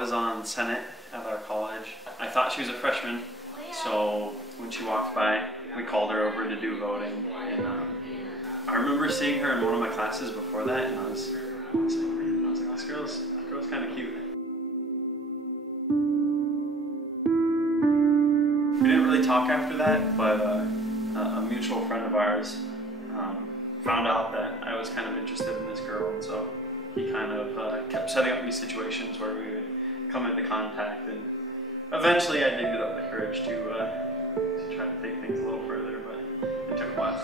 was on Senate at our college. I thought she was a freshman, so when she walked by, we called her over to do voting. And I remember seeing her in one of my classes before that, and I was like, this girl's kind of cute. We didn't really talk after that, but a mutual friend of ours found out that I was kind of interested in this girl, and so he kind of kept setting up these situations where we would come into contact, and eventually I did get up the courage to try to take things a little further, but it took a while.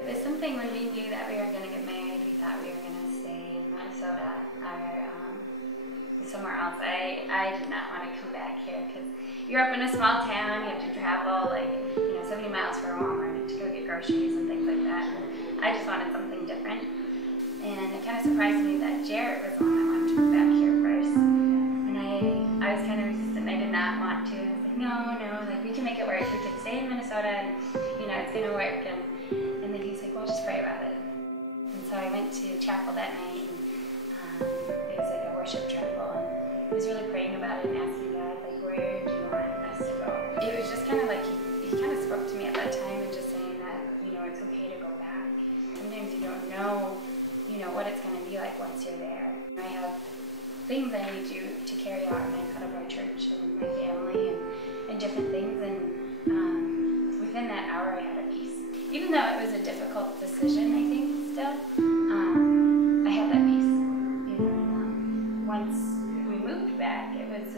It was something when we knew that we were going to get married, we thought we were going to stay in Minnesota or somewhere else. I did not want to come back here because you're up in a small town, you have to travel like 70 miles for a Walmart to go get groceries and things like that. And I just wanted something different. And it kind of surprised me that Jarret was the one that wanted to move back here first. And I was kind of resistant. I did not want to. I was like, no, like we can make it work. We can stay in Minnesota and it's gonna work. And then he's like, well, just pray about it. And so I went to chapel that night, and it was like a worship chapel, and I was really praying about it and asking God, like, where do you want us to go? It was just kind of like he kind of spoke to me at that time and just saying that, it's okay to go back. Sometimes you don't know, what it's going to be like once you're there. I have things I need to carry out out of our church and my family and different things, and within that hour I had a peace. Even though it was a difficult decision, I think, still, I had that peace. Once we moved back, it was,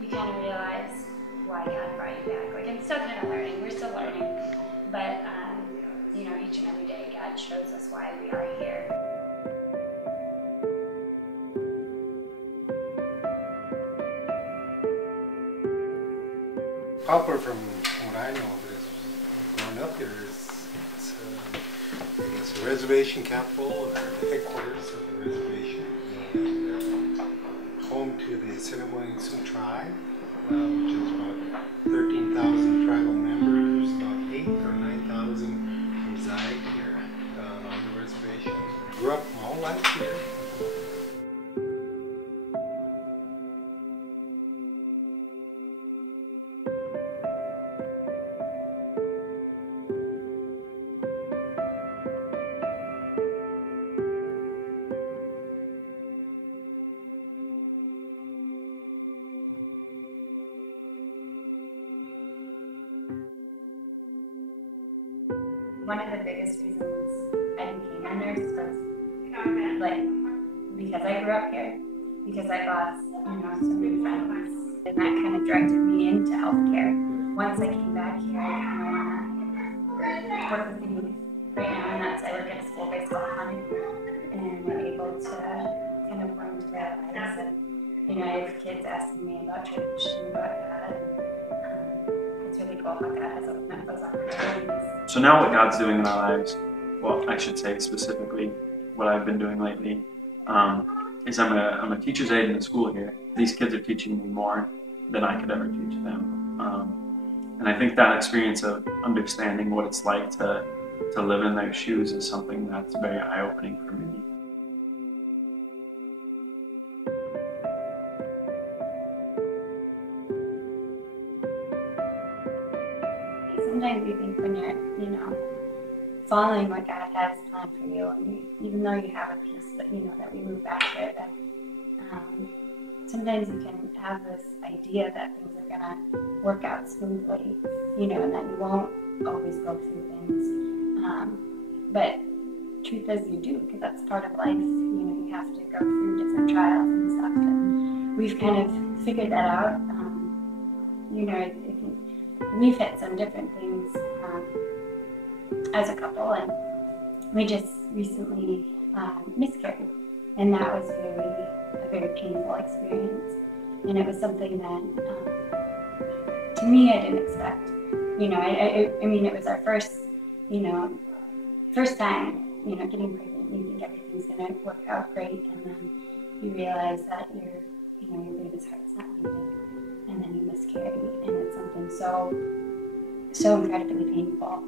you kind of realize why God brought you back. Like, I'm still kind of learning, we're still learning, but, each and every day God shows us why we are here. Poplar, from what I know of it, is growing up here, it's a reservation capital, or the headquarters of the reservation, and home to the Assiniboine Sioux tribe, which is about 13,000 tribal members. About 8,000 or 9,000 reside here on the reservation. Grew up my whole life here. One of the biggest reasons I became a nurse was because I grew up here, because I lost so many friends, and that kind of directed me into healthcare. Once I came back here, I kind of want to work with the youth right now, and that's I work at a school-based clinic, and I'm able to kind of pour into their lives. And I have kids asking me about church and about God, and it's really cool how God has opened up those opportunities. So now what God's doing in our lives, well, I should say specifically what I've been doing lately, is I'm a teacher's aide in the school here. These kids are teaching me more than I could ever teach them. And I think that experience of understanding what it's like to live in their shoes is something that's very eye-opening for me. Sometimes you think when you're, following what God has planned for you, and even though you have a peace, that that we move back here, that sometimes you can have this idea that things are gonna work out smoothly, and that you won't always go through things. But truth is, you do, because that's part of life. You have to go through different trials and stuff, and we've kind of figured that out. We've hit some different things as a couple, and we just recently miscarried, and that was a very painful experience, and it was something that to me I didn't expect. I mean it was our first time getting pregnant. You think everything's gonna work out great, and then you realize that your baby's heart's not beating, and then you miscarry, and it's something so incredibly painful.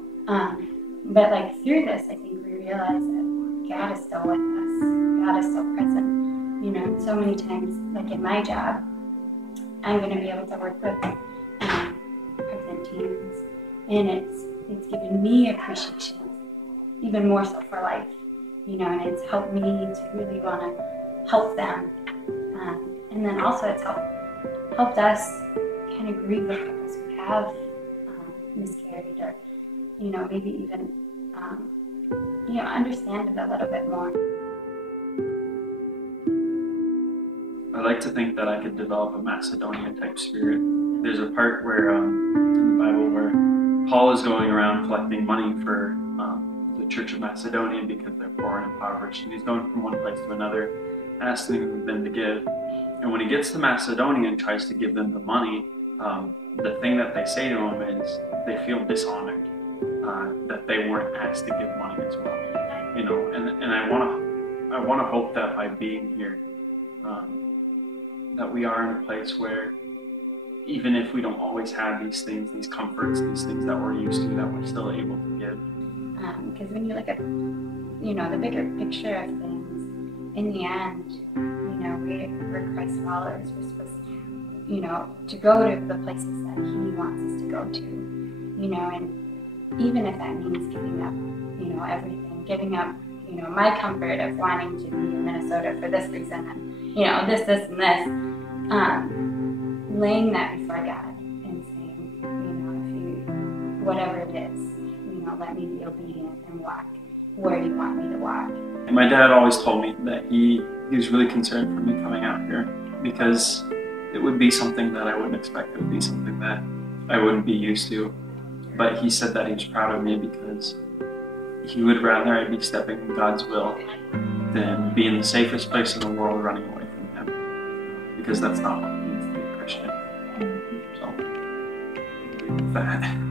But through this, I think we realize that God is still with us. God is still present. You know, so many times, like in my job, I'm going to be able to work with pregnant teens, and it's given me appreciation, even more so for life, you know, and it's helped me to really want to help them, and then also it's helped us kind of grieve with couples who have miscarried, or, you know, maybe even you know, understand it a little bit more. I like to think that I could develop a Macedonia type spirit. There's a part where in the Bible where Paul is going around collecting money for the Church of Macedonia because they're poor and impoverished, and he's going from one place to another, asking them to give. And when he gets to Macedonia and tries to give them the money, the thing that they say to him is they feel dishonored that they weren't asked to give money as well. You know, and I want to hope that by being here, that we are in a place where even if we don't always have these things, these comforts, these things that we're used to, that we're still able to give. Because when you look at, you know, the bigger picture of things, in the end, you know, we're Christ followers. We're supposed to, you know, to go to the places that He wants us to go to, you know, and even if that means giving up, you know, everything, giving up, you know, my comfort of wanting to be in Minnesota for this reason, and, you know, this, and this, laying that before God and saying, you know, if you, whatever it is, you know, let me be obedient and walk where you want me to walk. And my dad always told me that he was really concerned for me coming out here because it would be something that I wouldn't expect. It would be something that I wouldn't be used to. But he said that he was proud of me because he would rather I be stepping in God's will than be in the safest place in the world running away from Him. Because that's not what it means to be a Christian. So, with that.